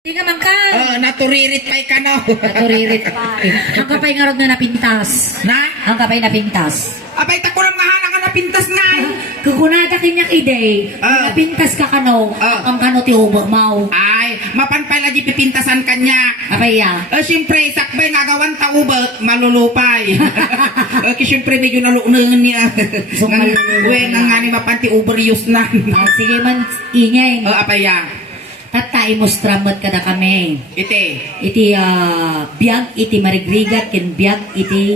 Hindi ka man ka. Naturirit kay kano. Naturirit pa. Ang kapay nga na napintas. Na? Ang kapay napintas. Abay, takulang nga nga napintas nga. Kukunada kinyak ide. Napintas ka kano. Ang kano ti ubo mau. Ay, mapanpay la di pipintasan kanya. Apay ya. Siyempre, sakbay nga gawan ta ubot, malulupay. Siyempre, medyo nalunungan niya. So, malulungan Uwe, nga ni mapanti overuse na. Sige man, ingay. Apay ya. Tatay mo stramot kada kami. Ite. Iti biyag iti marigrigat ken biyag iti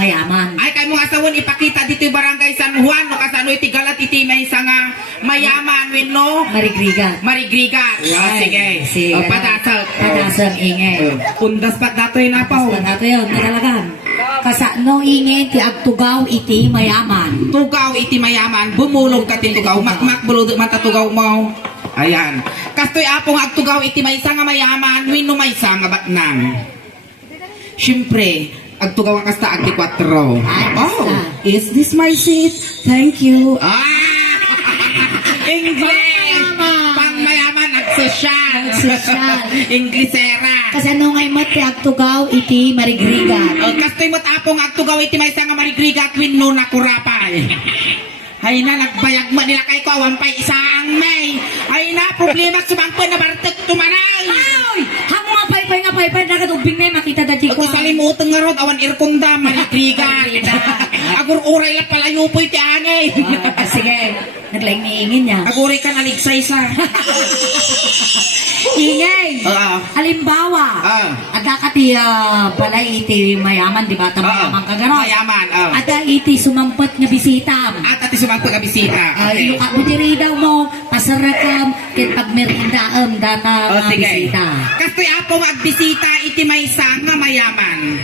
mayaman. Ay, kay mga asawon ipakita dito yung barangay San Juan. No, kasano iti galat iti may isa nga mayaman, win no? Marigrigat. Marigrigat. Sige. Sige. Padasag. Padasag ingay. Pundas pat dato yun apaw. Nato yun, natalagan. Kasano ingay ti agtugaw iti mayaman. Tugaw iti mayaman. Bumulog ka ti tugaw. Makmak bulod matatugaw mo. Ayan. Kastoy apong agtugaw iti maysa nga mayaman, wino maysa nga batnang. Siyempre, agtugaw ang kasta agti 4. Oh, is this my seat? Thank you. English! Pang mayaman, agsosyal. Inglesera. Kasano ngay mat ti agtugaw iti marigrigat. Kastoy mo't apong agtugaw iti maysa nga marigrigat, wino nakurapay. Ay na, nagbayag mo nila kay ko, wampay isaang may. Ay na, problema sumangpan na bartek tumanay. Ay! Hamo nga paypay, nagatubing na makita dati ko. Ako salimutan nga rod, awan irkunda, maligrigan. Agur uray lang palayo po iti angay. Sige, naglaing niingin niya. Aguray ka naligsay sa. Ingay! Halimbawa, ada ka ti balay iti mayaman, di ba? Mayaman ka gano'n. Mayaman, Ada iti sumampot nga bisita. At ati sumangpa ka bisita. Ilukat mo diri daw mo, pasarakam, kit pagmerindaam, data nga bisita. Kastoy apong agbisita iti maysa nga mayaman.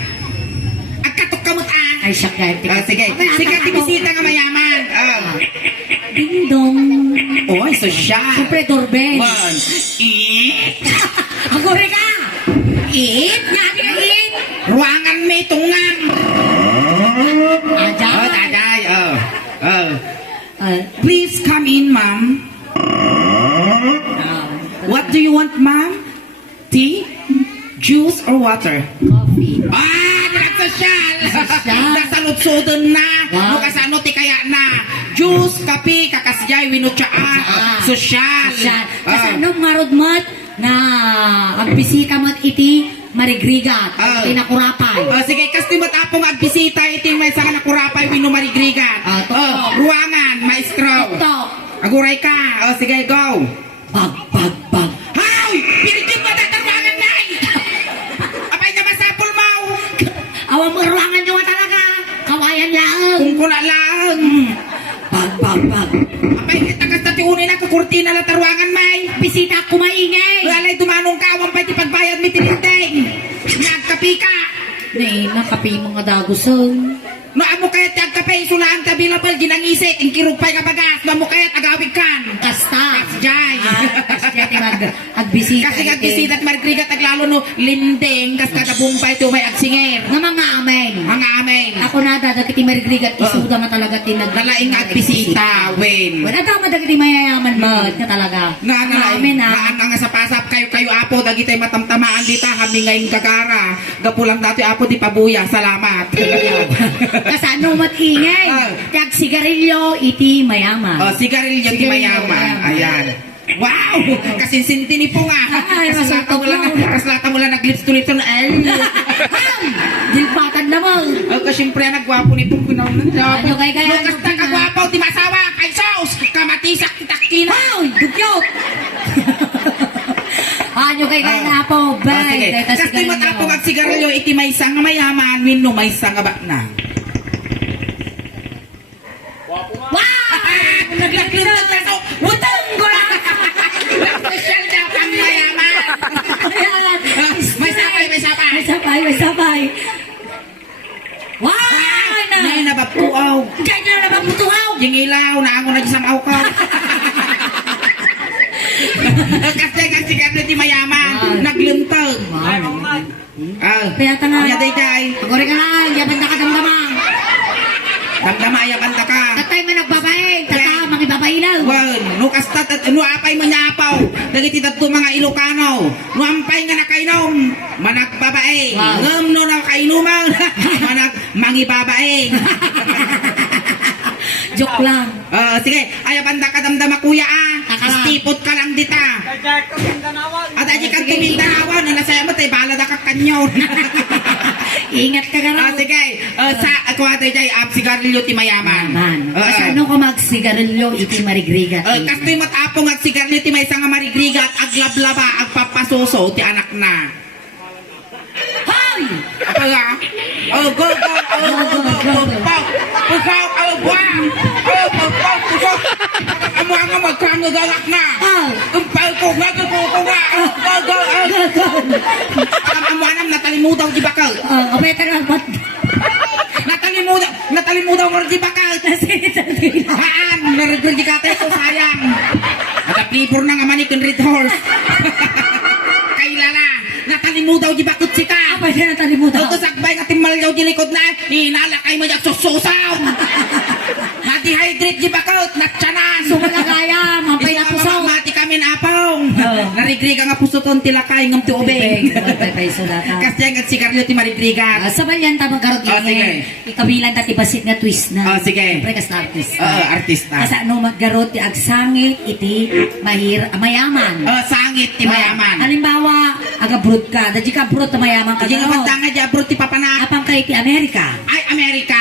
Agkatok kamot Ay, siya ka. Sige, sige iti bisita nga mayaman. Ding dong. Oy, sosyal. Siyempre, doorbell. One. Agore ka! Eat! Nadi ka eat! Ruangan may tungan. Ajay! Taday. Please come in, ma'am. What do you want, ma'am? Tea? Juice or water? Coffee. Sosyal! Sosyal. Nasalutsudan na. Wow. Kasano ti kaya na. Juice, kape, kakasjay, winutsaan. Sosyal. Kasano marudmat na agbisita mat iti marigrigat. Iti nakurapay. Sige, kasi matapong agbisita iti may sa nakurapay, wino marigrigat. Ruangan, maestro. Tok. Aguray ka. Sige, go. Bag. Hay! Pinigyan mo tatarwangan na Apay na masapul mo. Awang mga ruangan nyo talaga. Kawayan lang. Kung kuna lang. Bag. Apay kita kasi unin na kukurtina na tarwangan may. Bisita ko maingay. Lalay dumanong kawang pa iti pagbayad mi tininteng. Nagkapi ka. Nakapi mga dagusan. No amo kayat yung kape sulaan available ginangisik inkirupay ka bagas no amo kayat agawig kan. Kasta. Jay. Kasi agbisita. Kasi agbisita at marigrigat aglalo no lindeng kas kadabumpay to may agsingir. Nga mga amen. Mga amen. Ako na dadat iti marigrigat isuda ma talaga tinag. Dalaing agbisita wen. Wala daw madag iti mayayaman mo nga talaga. Amen ha. Nga sa pasap kayo apo dagiti matamtamaan dita kami ngayon gagara. Gapulang dati apo di pabuya. Salamat. Kasano matingay. Tag sigarilyo iti mayaman. Sigarilyo iti mayaman. Ayan. Wow! Kasinsinti ni po nga. Kaslata mo lang nag-lips to lips na Dilpatan naman. Kasyempre nagwapo ni pong pinaunan. Ano kay kaya? Lukas na kagwapo, di masawa. Kay Saus, kamatisak, titakina. Wow! Dugyot! Ano kay kaya na po? Bye! Kasi matapong at sigarilyo, iti may isang mayaman, wino may isang batna. Wow! Naglaglintot na so, wutang ko lang! Social na pang mayaman! May sabay! Wow! Nay, nabapuaw! Diyan na nabaputuaw! Yung ilaw, naango na isang awkaw! Kasi nga sigarilyo di mayaman, nagluntag! Kaya tanay! Yaday! Pagore ka lang! Yaban na ka damdamang! Damdama, ayaw ka. Tatay man nagbabae! Tata, mga ibabailaw! Well, no, kasta no apay mo nyapaw. Dagiti dadto mga Ilocano. No ampay nga nakainom, manag babae. Wow. Ngem no nakainuman, manag mangibabae. Joke lang. Sige, ay banda ka damdama kuya Akala. Stipot ka lang dita. At aji kang tumindanawan, na nasaya mo tayo, balada ka kanyaw. Ingat ka ka raw. Sige, sa ako atay jay sigarilyo ti mayaman. Man. Kasano ko magsigarilyo iti marigriga. Kastoy matapong ag sigarilyo ti may nga marigriga at aglablaba, agpapasuso ti anak na. Hoy! Apa nga? Go. Pukaw, buwang. Pukaw. Amo nga magkangagagak na. Kumpal ko nga. Go. Amanam natalimudaw di bakal. Abay ka ba't? Natalimudaw mo di bakal. Haan, narigyan di katay ko sayang. At plipor na nga manikon red horse. Kailala, natalimudaw di bakot sika. Abay ka natalimutan. Ito sakbay nga timalyaw di likod na, inalakay mo yung sususaw. Na-dehydrate di bakot, natsanan. Sumalagaya, mampay na pusaw. Mati kami na apong. Narigriga nga pusuton tilakay ngam ti ubeng. Kasi ang sigarilyo ti marigriga. Sabalyan tamang karot sige. ikabilan tati basit nga twist na. Sige. Siyempre kas na artist. Artista. Kasi ano maggarot ti agsangit iti mayaman. Sangit ti mayaman. Halimbawa, aga-brood ka. Dadji ka brood na mayaman ka. Hindi nga matanga di abro ti papanak. Apang kay ti Amerika. Ay, Amerika.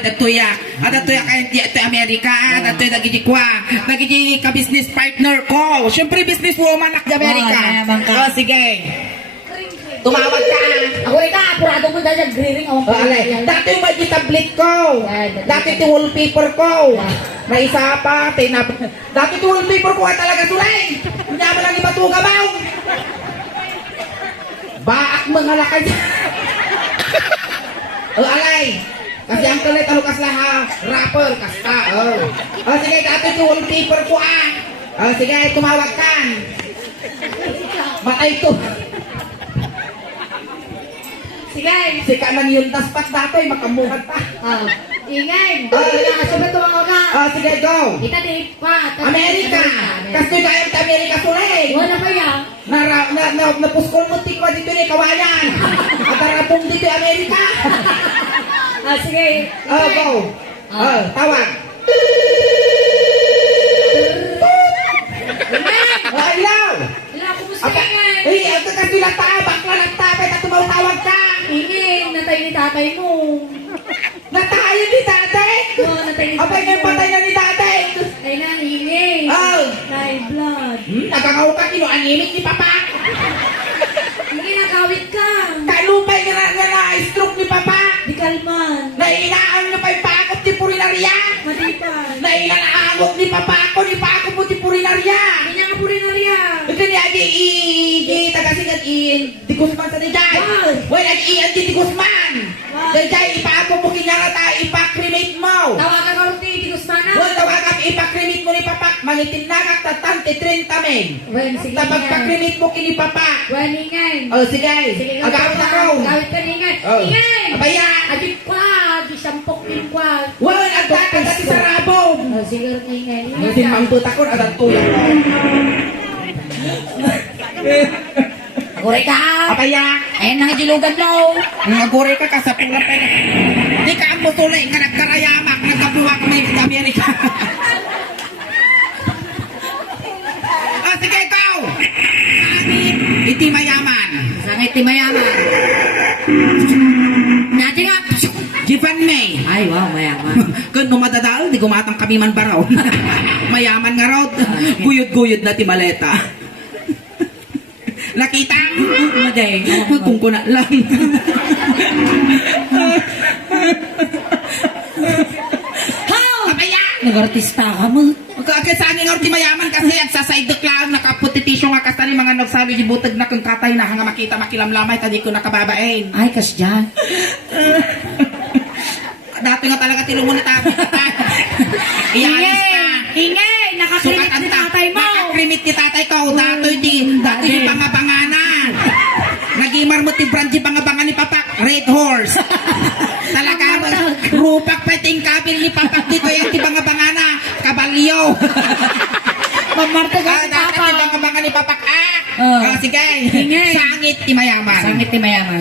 Datuya. Datuya kayo ti Amerika. Datuya nagigi kwa. Nagigi ka-business partner ko. Siyempre, business woman ak di Amerika. mayaman ka. Sige. Tumawag ka. Ako ika, apurado mo dahil nag-greering ako. Dati yung may tablet ko. Dati yung wallpaper ko. May isa pa. Dati yung wallpaper ko talaga sulay. Hindi mo lang ibatuga ba? Baak mga lakad. Alay. Kasi ang kalit ano kas laha. Rapper kasta. Sige, dati yung wallpaper ko sige, tumawag ka. Matay to. Sige. Sika lang yung taspat dati, makamuhat pa. Ingay. Sabi tumawa ka. Sige, go. Ita di pa. Amerika. Kasi kaya sa Amerika sulay. Wala pa yan. Napuskol mo tikwa dito ni kawayan. At harapong dito Amerika. Sige. Go. Tawag. Ilaw. Wala, kumusta ingay? Ito kasi lang bakla lang tapay na tumawag ka. Ingay, natay ni tatay mo. Natayo ni tatay. Natay ni Abay ngayon patay na ni tatay. Ay na, ingay. High blood. Nagangaw ka, kinuanimik ni papa. Ingay, nakawit ka. Kalupay nga na-stroke ni papa. Di kalman. Nailaan nyo pa yung pakot ni Purinarya. Matipan. Nailaan na agok ni papa ko, ni pakot mo ni Purinarya. Hindi niya ka puri na riya. Ito niya, tagasingan di Guzman sa Dijay. Wala, di Guzman. Dijay, ipaako mo kinarata, ipakremate mo. Tawagan ka ulit ni Guzmana. Wala, tawagan, ipakremate mo ni papa. Mangitin na ka, tatante, 30 men. Wen, sige. Tapag pakremate mo kini papa. Wen, ingay. Sige. Agawit ako. Agawit ka ni ingay. Ingay. Abaya. Adip kwa. Di sampok din kwa. Wala, agdakan sa sarabong. Siguro na ingay. Kasi mangbuta ko, adat tulong ko. Aguray ka. Apaya. Ayan na gilugan mo. Naguri ka sa pula pa. Di ka ang mutulay nga nagkarayamak, nagkabuwa ka may sa Amerika. Sige, ikaw! Iti mayaman. Sangit ti mayaman. Nati nga. Jivan May. Ay, wow, mayaman. Kung numadadal, di gumatang kami man baraw. Mayaman nga raw. Guyod-guyod na ti maleta. Nakita? Maday. Kung kuna lang. Apaya! Nag-artista ka mo. Kasi sa aning orti mayaman kasi at sa side lang nakaputisyo nga kasali mga nagsabi di butag na kung katay na nga makita makilamlamay tadi ko nakababain. Ay, kas dyan. Dati nga talaga tilungon na tabi. Iyalis na. Ingay! Nakakrimit ni tatay mo. Nakakrimit ni tatay ko. Datoy di pangabanganan. Nagimar mo ti brand di pangabangan ni Papak. Red Horse. Talaga, rupak pa ting kabil ni Papak dito yung ti pangabangana. Kabalyo. Marta ka ni Dati Papa. banga-banga ni Papak. Oh. Sige. Ingay. Sangit ti mayaman. Sangit ni mayaman.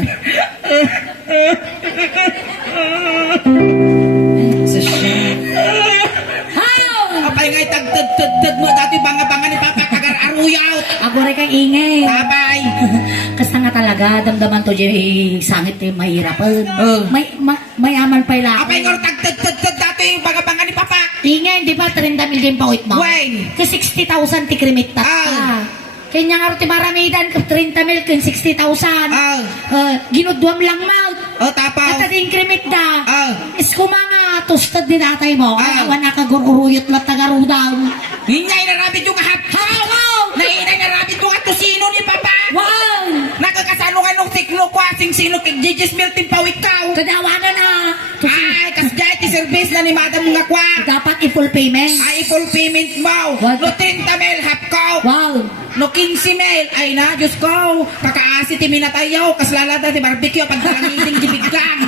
Apay ngay tagtad mo dati banga-banga ni Papak agar aruyaw. Ako rin kang ingay. Abay. Kasi nga talaga, damdaman to di sangit eh, mahirapan. Mayaman pa ila. Apay ngay tagtad dati banga-banga ni Papak. Ingay, di ba 30 mil din pa wait mo? Wen. Kasi 60,000 ti krimit ta. Kanya nga rin ti maramidan, 30 mil, 60,000. Ginudwam lang mouth. Tapaw. At ating krimit da. Is kumanga, tustad din atay mo. Ayawan na kagururuyot lang tagarudaw. Ingay na rabit yung hap. Wow! Nainay na rabit yung ato sino ni Papa. Wow! Nakakasanungan nung siklo ko asing sino kay Gigi's Milton Pawikaw. Kadawanan na. Ay, kasgay ti service na ni Madam nga kwa. Dapat i-full payment. Ay, full payment mo. What? No 30 mil hap ko. Wow! No 15 mil. Ay na, Diyos ko. Kakaasi ti minatayaw. Kaslalada ti barbecue. Pagdalangiting jibiglang.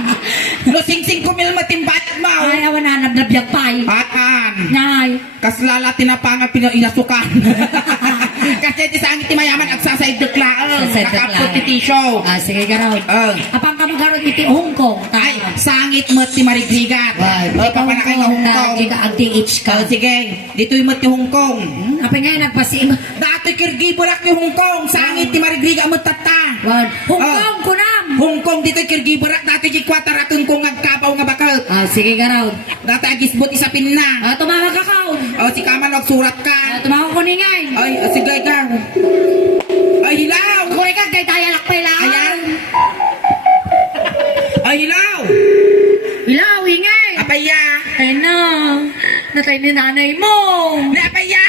No 5 mil matimbat mo. Ay, awan na, nablabiyag pa eh. Patan. Nay. Kaslala tinapanga inasukan. Kasi ti sangit ti mayaman agsasay dekla. Sasay dekla. Kakapot ti tisyo. Sige garod. Apang kamugarod iti Hong Kong. Ay, sangit mo ti marigrigat. Papanakay nga Hong Kong. Giga agdi-H ka. Sige, dito'y mo ti Hong Kong. Apang ngayon nagpasim. Dato'y kirgiburak ti Hong Kong. Sangit ti marigriga mo tata. Hong Kong kunam. Hong Kong dito'y kirgiburak. Dato'y jikwataratan kong agkapaw nga bakal. Sige garod. Dato'y agisbot isapin na. Tumawag ka kao. Si Kaman magsurat ka. Tumawag ko ningay. Ay, sige ka. Ay, hilaw. Kuri ka kay tayo lakpay lang. Ayan. Ay, hilaw. Ilaw, ingay. Apaya. Ay na. Natay ni nanay mo. Apaya.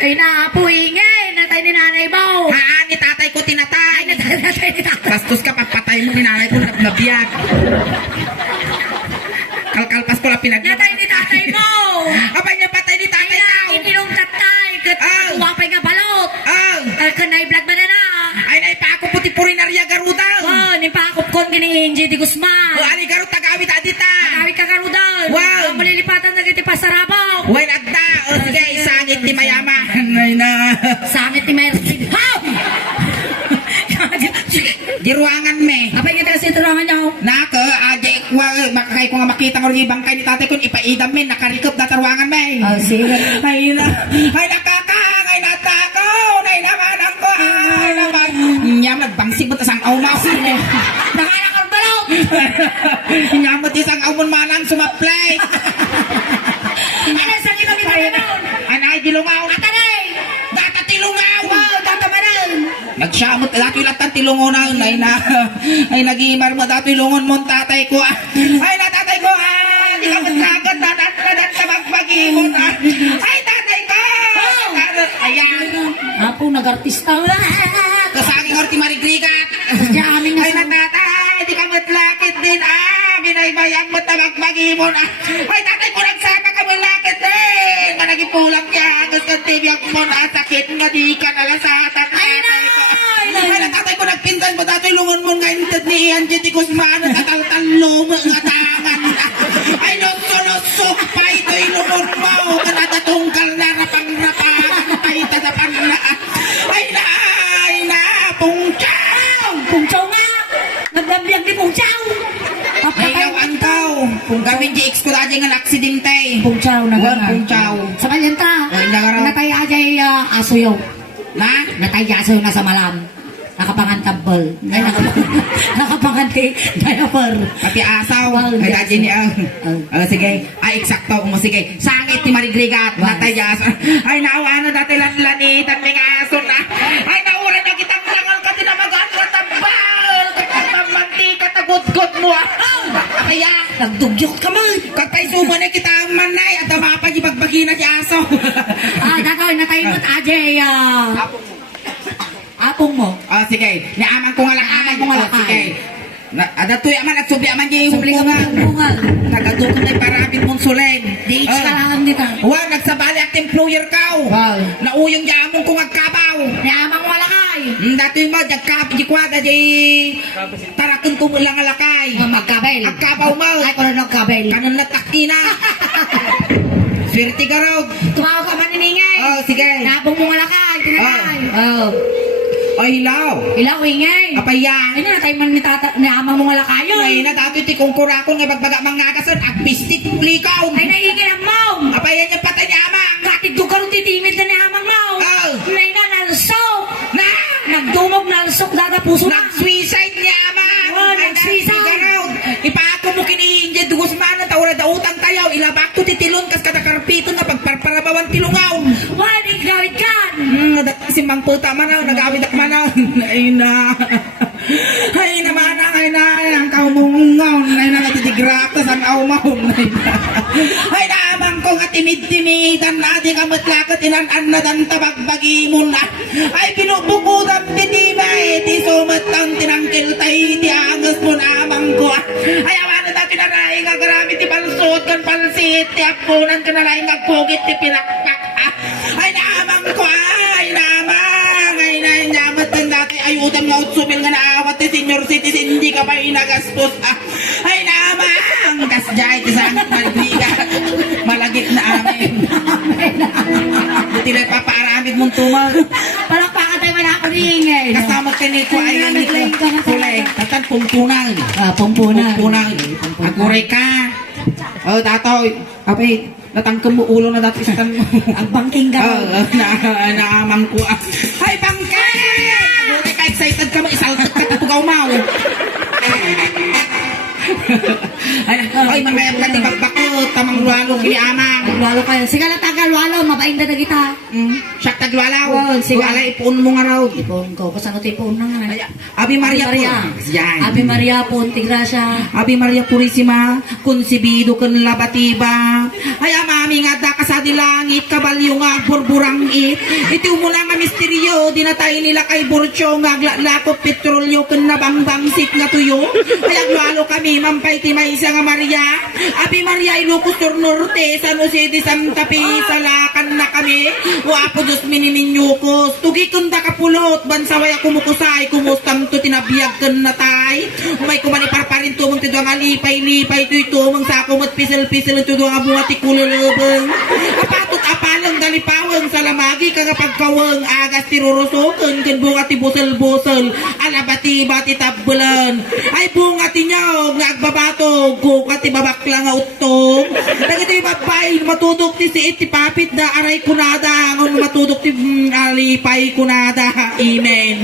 Ay na, apo ingay. Natay ni nanay mo. Haan, ni tatay ko tinatay. Natay ni tatay. Bastos ka, papatay mo ni nanay ko nabiyag. Kalkalpas ko lang pinag... Natay ni tatay mo. Abay niya patay ni tatay Ay na, daw. ipinong tatay. Kuwapay nga balot. Kanay blood ba na na? Ay, naipako puti purinarya garudaw. Nipakop kon kini Inji di Guzman. Ali garut tagawit adita. Kawit ka karudan. Wow. Malilipatan na kiti pasarabaw. Way nagda. Sige, sangit ni mayaman. Ay na. Sangit ni Mercy. How? Di ruangan me. Apa yung kasi turangan niyo? Naka, makakay ko nga makita ng bangkay ni tatay ko, ipaidam me, nakarikop na taruangan me. Sige. Ay na, ay nakakang, ay natakaw, ay naman ako, ay naman. Nyamot, bangsig mo tasang aumaw. Nakalakal balot. Nyamot isang aumon manang sumaplay. Ano sa kita ni tayo noon? Anay, dilungaw. Atanay. Data tilungaw. Wow, tatamanan. Nagsyamot, dato'y latang tilungo na, ay nag-iimar mo, dato'y lungon mo, tatay ko, ay natatay ko, di ka masagot, nadat ka magpag-imon, ay tatay ko, ayan, Apo, nag-artista. kasaging orti marigrigat, ay natatay, di ka matlakit din, binaybayan mo, magpag-imon, ay tatay ko, nagsama ka malakit din, managipulang niya, gusto tibiyag mo, sakit nga di ka nalasatan, tatay ko. Ay, natatay ko nagpinsan mo, dato'y lungon mo ngayon ni Ian J. Guzman, natataltalo mo nga tangan. Ay, nusok pa ito'y lungon mo, kanatatungkal na rapang-rapang, ay tatapan na. Ay na, pungchaw! Pungchaw nga. Nagbabliyag ni Pungchaw. Ay, nawan ka, kung kami J.X. ko dati nga aksidente. Pungchaw na Wan, gano'n. pungchaw. Sa kanyanta. Ay, nagaraw. Natay ajay aso yaw. Na? Natay aso yaw na sa malam. Nakapangantabal. Ay, nakapanganti. Diaper. Pati asaw. Wow, Ay, yes. dati niya. Sige. Ay, eksakto mo. Sige. Sangit ni Marigrigat. Wow. Natay aso. Ay, naawa na dati lanlanitan ng aso na. Ay, naura na kitang langal kasi na mag-anwatabal. Katamantika, tagod-god mo. Kaya, Nagdugyok ka man. katay sumo na kita ang manay at tamapa di bagbagi na si aso. Dagay, natay mo't ajay. Apong mo. Sige. Niaman ko nga lang. Niaman ko nga lang. Sige. Adatoy aman at subi aman niya yung Subli ka bunga. bungal. Nagadukot na parabit mong suleng. Di ka lang dito. Wa, nagsabali at employer ka. Wow. Nauyong yamong kung agkabaw. Yamang malakay. Datoy mo, jagkwada di tarakon ko mo lang alakay. Magkabel. Agkabaw mo. Ay, kung ano kabel. Kanon na takina. Swerte ka raw. Tumawag ka man niningay. sige. Napong mo malakay, tinatay. Oh. O hilaw. Ilaw, ingay. Apaya. Ay, na tayo man ni amang mo malakay yun. Ay na dati ti kung kurakon nga bagbaga mga agasan agpistik likaw. Ay, naingay ang mau. Apaya niya patay niya amang. Katig doon ka rin titimid na ni amang mau. Oh. Nay na nalsok. Na! Nagdumog nalsok, daga puso na. Nag-suicide niya amang. Oh, nag-suicide. Ipaako mo kini dugos man ta ura da utang tayaw ilabak to titilon kas kada karpito na pagparparabawan tilungaw. Wan, igawid kan. Si Mang Puta manaw nagawid ak manaw. Ay na. Ay na manang ay na ang kaumungaw ay na natitigrata sang awmaw. Ay na amang ko nga timid-timidan na di kamot lakot inan na dan tabagbagi mo na. Ay binubukudan titibay ti sumatang tinangkil tay ti angas mo na amang ko. Ay awan na dati na naing agarami ti palsot kan palsit ti apunan ka na naing agpugit ti pilakpak. Ay naamang ko ay naamang ay nainyamat kan dati ay utang nga utsumil nga naawat ti senior citizen hindi ka pa inagastos. Ay naamang kasjay ti sangat malbiga malagit na amin. Buti na papaaramid mong tumal. Palakpakan tayo man ako ringay. Kasama kini ko ay nani ko kulay tatan pumpunang. Pumpunan. Pumpunang. Aguray ka. Oh datoy. Apay natangkem mo ulo na dati sa tan mo. Ang bangking ka. Naamang ko. Hay bangkay! Aguray ka excited ka mo isaltat ka tugaw mo. Ay mangayap ka ti bagbakot tamang lualo kini amang. Lalo kayo. Sige lang tagal-walo. Mabain na kita. Siyak taglualaw. Oh, sige. Wala ipuon mo nga raw. Ipon ko. Kasano tayo ipon na nga. Abi Maria po. Yan. Abi Maria po. Tigrasya. Abi Maria Purisima, konsibido kan labatiba. Ay amami nga da kasadi langit, kabalyo nga burburang it. Ito mo na nga misteryo, dinatay nila kay Burcho nga lakop petrolyo kan nabangbangsit nga tuyo. Ay aglalo kami, mampay ti Maysa nga Maria. Abi Maria Ilocos Sur Norte, San Jose de Santa Fe, Salakan na kami. Wapo Diyos miniminyukos. Tugi kunda kapulot, bansaway ako mukusay, kumustam to tinabiyag kan natay. Umay kumani parparin to mong tidwa nga lipay-lipay to ito mong sako mat pisel-pisel ito nga bunga ti kululubeng. Apatot apalang dalipawang sa lamagi kagapagkawang agas ti rurusoken kan bunga ti busel-busel alabati-bati tabbulan. Ay bunga ti nyog nga agbabatog kuka ti babakla nga utong. Nagiti babay matudok ti siit ti papit da aray kunada ngon matudok ti alipay kunada. Amen.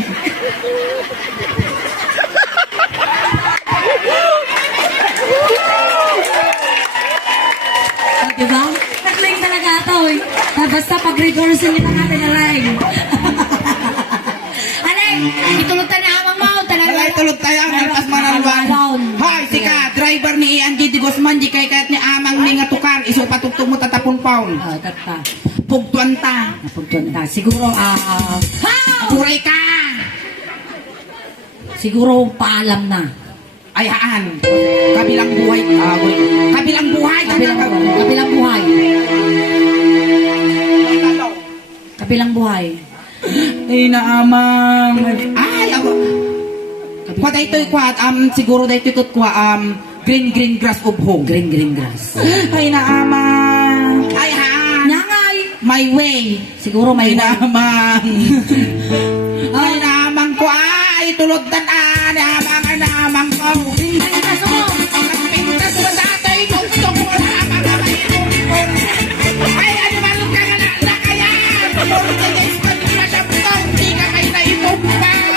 Diba? Nagling talaga ito eh. Basta pag-rehearsal nila natin na line. Alay, itulog tayo na amang mo. Alay tulog tayo ang nalpas manalwan. Hoy, sika, driver ni Angie de Guzman, di kay kahit ni amang ni nga tukar, iso patugtog mo tatapon paun. Tata. Pugtuan ta. Napagtuan ta. Siguro, Aguray ka. siguro paalam na. Ay haan. Kabilang buhay. Kabilang buhay. Kabilang buhay. Kabilang buhay. Ay naamang. Ay ako. Kwa daytoy kwa siguro daytoy ket kwa green grass of home. Green grass. Ay naamang. Ay haan. Nangay. My way. Siguro Ay may naamang. Ay naamang ko ay tulog tan naamang ko. Green grass mo. Pintas mo sa atay ko. Gusto ko na makakabayin. Ay ano man ka na kaya. Tulog ka guys. Hindi ka kayo na ipumpaw.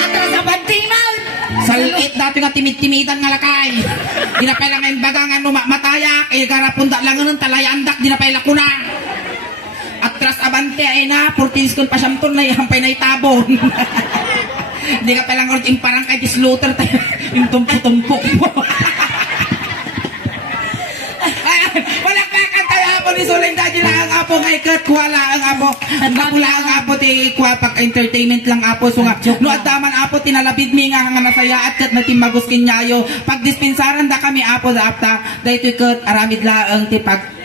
Atras sa bantiman. Salit dati nga timid-timidan nga lakay. Dinapay lang ang baga nga matayak. Garapunda lang ng talayandak. Dinapay lang ko na. Atras abante ay na. Portis kon pasyamton na yampay na itabon. Hindi ka palang orting parang kay Slaughter tayo. Yung tumpok-tumpok mo. Wala pa ka tayo apo ni Solinda. Dila ang apo ngay kat. Wala ang apo. Wala ang apo ti kwa pag entertainment lang apo. So nga, no at daman apo tinalabid mi nga nga nasaya at kat natimagos kinyayo. Pag dispensaran da kami apo da apta. Dahito kat aramid laang ti pag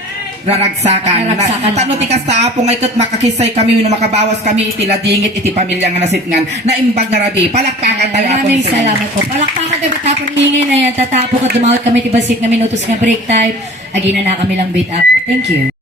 raragsakan. Tano ti kasta apo ngay kat makakisay kami no makabawas kami iti ladingit iti pamilya nga nasitngan na imbag nga rabi. Palakpakan tayo apo ni Maraming salamat po. Palakpakan tayo matapon hingin na yan. Tatapo ka dumawat kami tibasik na minutos nga break time. Agina na kami lang bait up. Thank you.